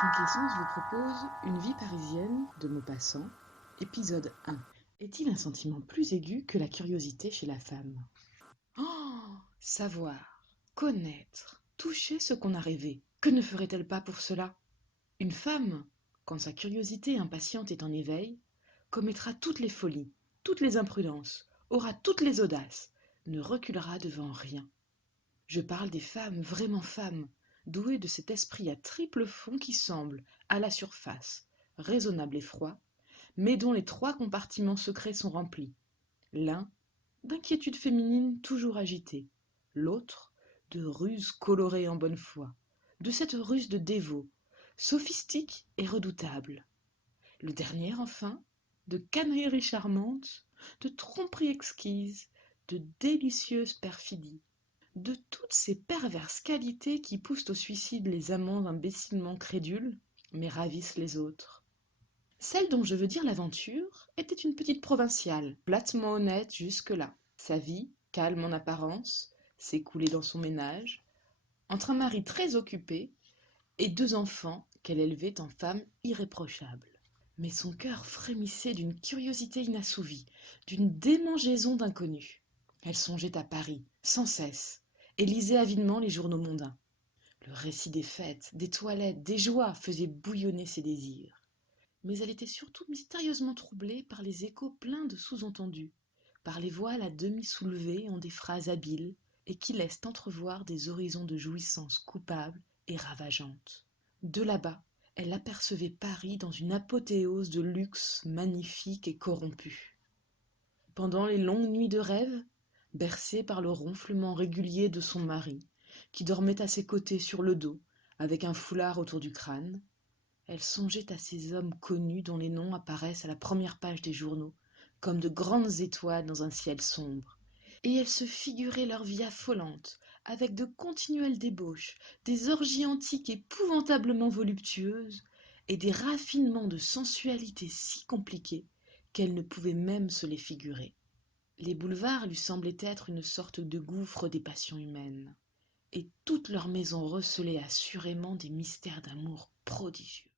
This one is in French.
Quinquessence vous propose Une vie parisienne de Maupassant, épisode 1. Est-il un sentiment plus aigu que la curiosité chez la femme? Oh, savoir, connaître, toucher ce qu'on a rêvé. Que ne ferait-elle pas pour cela? Une femme, quand sa curiosité impatiente est en éveil, commettra toutes les folies, toutes les imprudences, aura toutes les audaces, ne reculera devant rien. Je parle des femmes vraiment femmes, douées de cet esprit à triple fond qui semble, à la surface, raisonnable et froid, mais dont les trois compartiments secrets sont remplis. L'un, d'inquiétude féminine toujours agitée, l'autre, de ruse colorée en bonne foi, de cette ruse de dévot, sophistique et redoutable. Le dernier, enfin, de cannerie charmante, de tromperie exquise, de délicieuse perfidie, de toutes ces perverses qualités qui poussent au suicide les amants imbécilement crédules, mais ravissent les autres. Celle dont je veux dire l'aventure était une petite provinciale, platement honnête jusque-là. Sa vie, calme en apparence, s'écoulait dans son ménage, entre un mari très occupé et deux enfants qu'elle élevait en femme irréprochable. Mais son cœur frémissait d'une curiosité inassouvie, d'une démangeaison d'inconnus. Elle songeait à Paris, sans cesse, et lisait avidement les journaux mondains. Le récit des fêtes, des toilettes, des joies faisait bouillonner ses désirs. Mais elle était surtout mystérieusement troublée par les échos pleins de sous-entendus, par les voiles à demi soulevées en des phrases habiles et qui laissent entrevoir des horizons de jouissances coupables et ravageantes. De là-bas, elle apercevait Paris dans une apothéose de luxe magnifique et corrompu. Pendant les longues nuits de rêve, bercée par le ronflement régulier de son mari, qui dormait à ses côtés sur le dos, avec un foulard autour du crâne, elle songeait à ces hommes connus dont les noms apparaissent à la première page des journaux, comme de grandes étoiles dans un ciel sombre. Et elle se figurait leur vie affolante, avec de continuelles débauches, des orgies antiques épouvantablement voluptueuses, et des raffinements de sensualité si compliqués qu'elle ne pouvait même se les figurer. Les boulevards lui semblaient être une sorte de gouffre des passions humaines, et toutes leurs maisons recelaient assurément des mystères d'amour prodigieux.